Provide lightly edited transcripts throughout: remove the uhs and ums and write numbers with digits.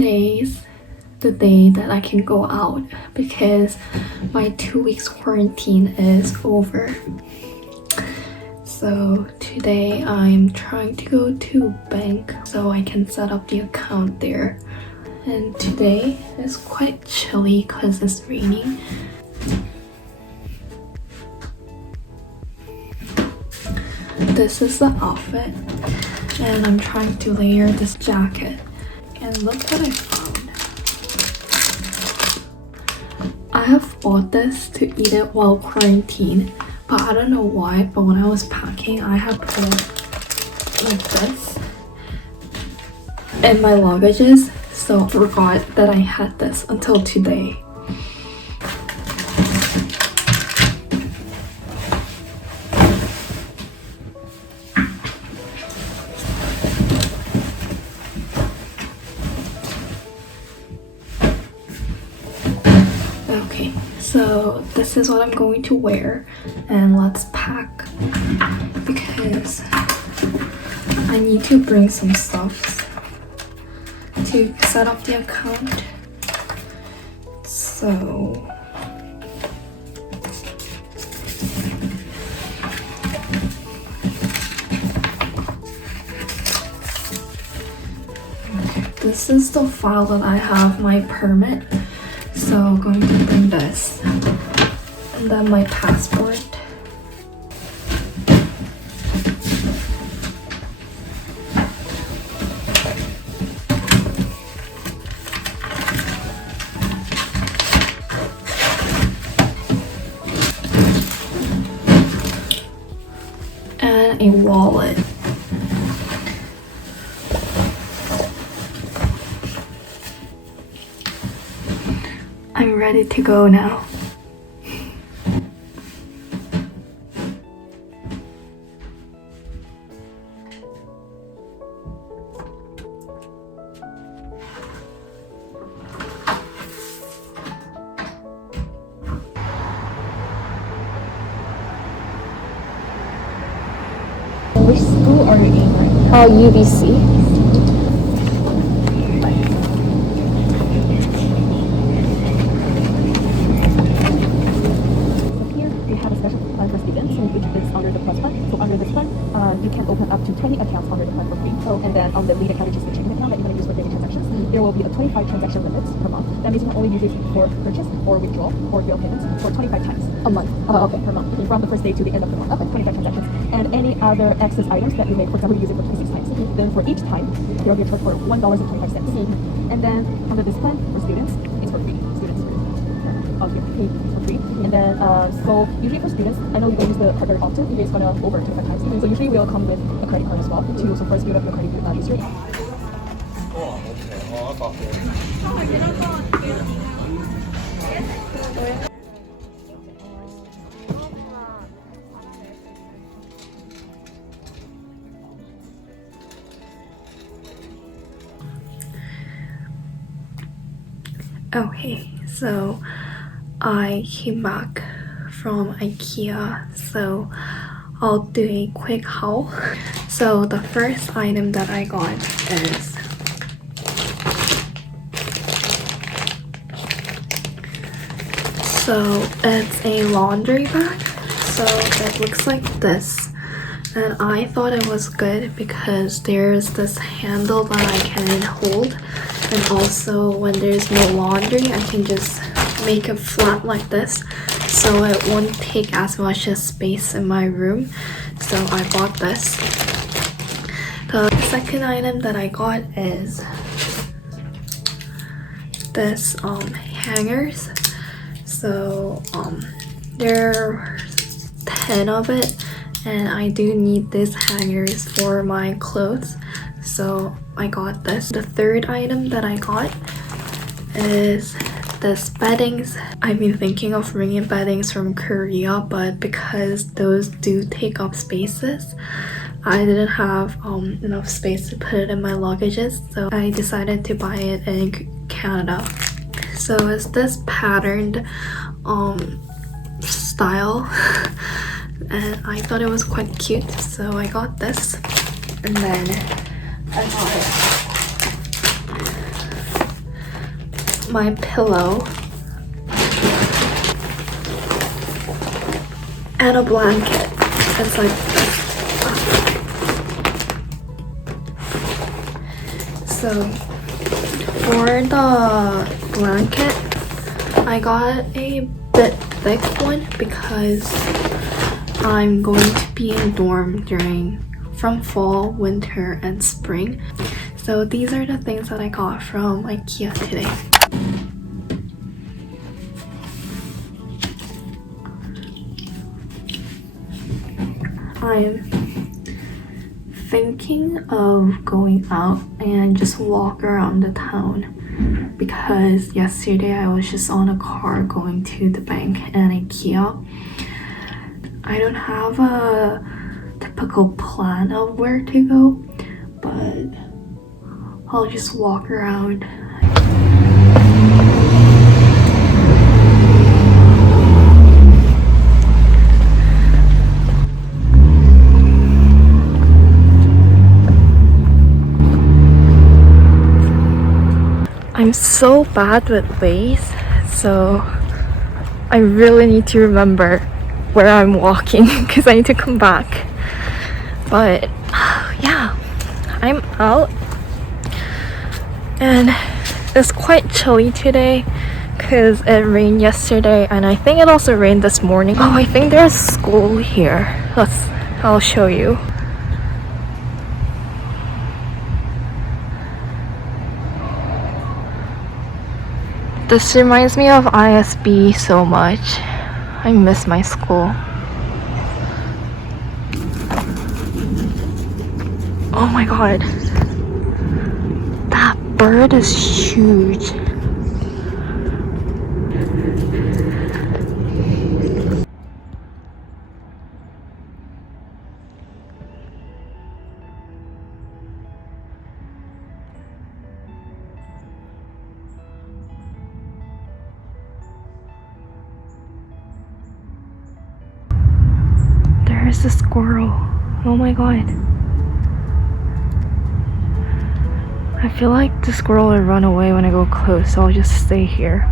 today's the day that I can go out because my 2 weeks quarantine is over. So today I'm trying to go to bank so I can set up the account there. And today is quite chilly because it's raining. This is the outfit and I'm trying to layer this jacket. And look what I found. I have bought this to eat it while quarantined, but I don't know why, but when I was packing, I had put it like this in my luggages, so I forgot that I had this until today. Okay, so this is what I'm going to wear, and let's pack because I need to bring some stuff to set up the account. So this is the file that I have my permit. So I'm going to bring this, and then my passport. And a wallet. I'm ready to go now. Which school are you in right now? UBC. Under the plus fund. So under this fund, you can open up to 20 accounts under the fund for free. So and then on the lead account, which is the checking account that you're going to use for daily transactions, there will be a 25 transaction limits per month. That means you can only use it for purchase or withdrawal or bill payments for 25 times a month. Okay, per month. Okay, from the first day to the end of the month. Okay, 25 transactions. And any other excess items that you make, for example, you use it for 26 times. Then for each time, there will be a charge for $1.25. And then under this plan for students, it's for free. Students pay for free. And then so usually for students, I know you don't use the card very often. It's gonna over 25 times. So usually we'll come with a credit card as well to so first build up your credit history. Okay, so I came back from Ikea, so I'll do a quick haul. So the first item that I got is it's a laundry bag. So it looks like this, and I thought it was good because there's this handle that I can hold, and also when there's no laundry I can just make it flat like this so it won't take as much space in my room. So I bought this. The second item that I got is this hangers. So there are 10 of it, and I do need these hangers for my clothes, so I got this. The third item that I got is this beddings. I've been thinking of bringing beddings from Korea, but because those do take up spaces, I didn't have enough space to put it in my luggages, so I decided to buy it in Canada. So it's this patterned style and I thought it was quite cute, so I got this. And then I got my pillow and a blanket. It's like this. So for the blanket, I got a bit thick one because I'm going to be in dorm from fall, winter, and spring. So these are the things that I got from Ikea today. I'm thinking of going out and just walk around the town because yesterday I was just on a car going to the bank and Ikea. I don't have a typical plan of where to go, but I'll just walk around. I'm so bad with ways, so I really need to remember where I'm walking because I need to come back. But yeah, I'm out and it's quite chilly today because it rained yesterday and I think it also rained this morning. Oh, I think there's school here. I'll show you. This reminds me of ISB so much. I miss my school. Oh my god. That bird is huge. There's a squirrel. Oh my god. I feel like the squirrel will run away when I go close, so I'll just stay here.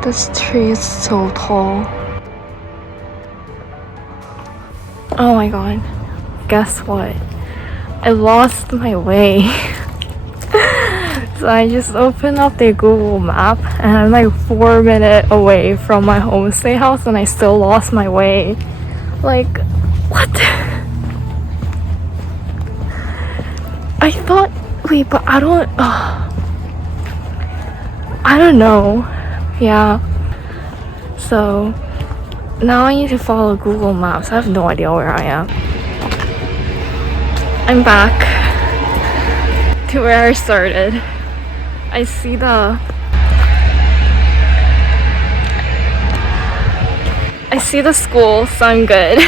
This tree is so tall. Oh my god. Guess what? I lost my way. So I just opened up the Google map and I'm like 4 minutes away from my homestay house and I still lost my way. Like, what? I thought, wait, but I don't know. Yeah. So now I need to follow Google Maps. I have no idea where I am. I'm back to where I started. I see the school, so I'm good.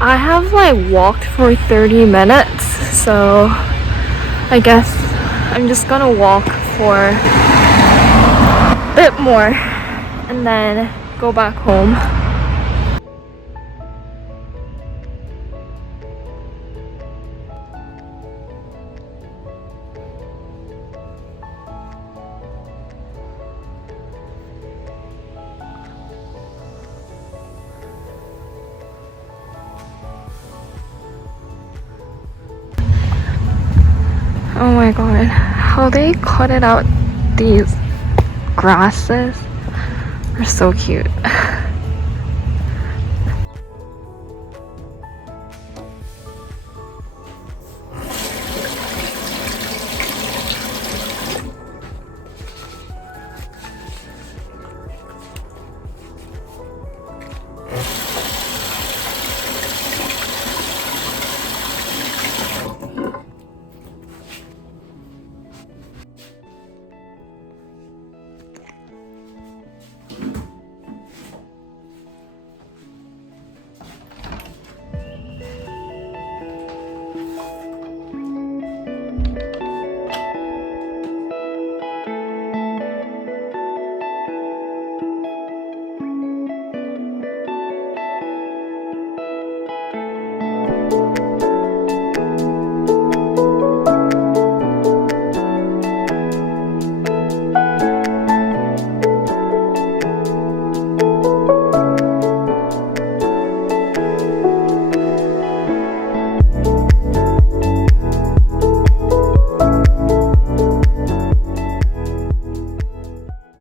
I have like walked for 30 minutes, so I guess I'm just gonna walk for a bit more and then go back home. Oh my god, how they cut it out, these grasses are so cute.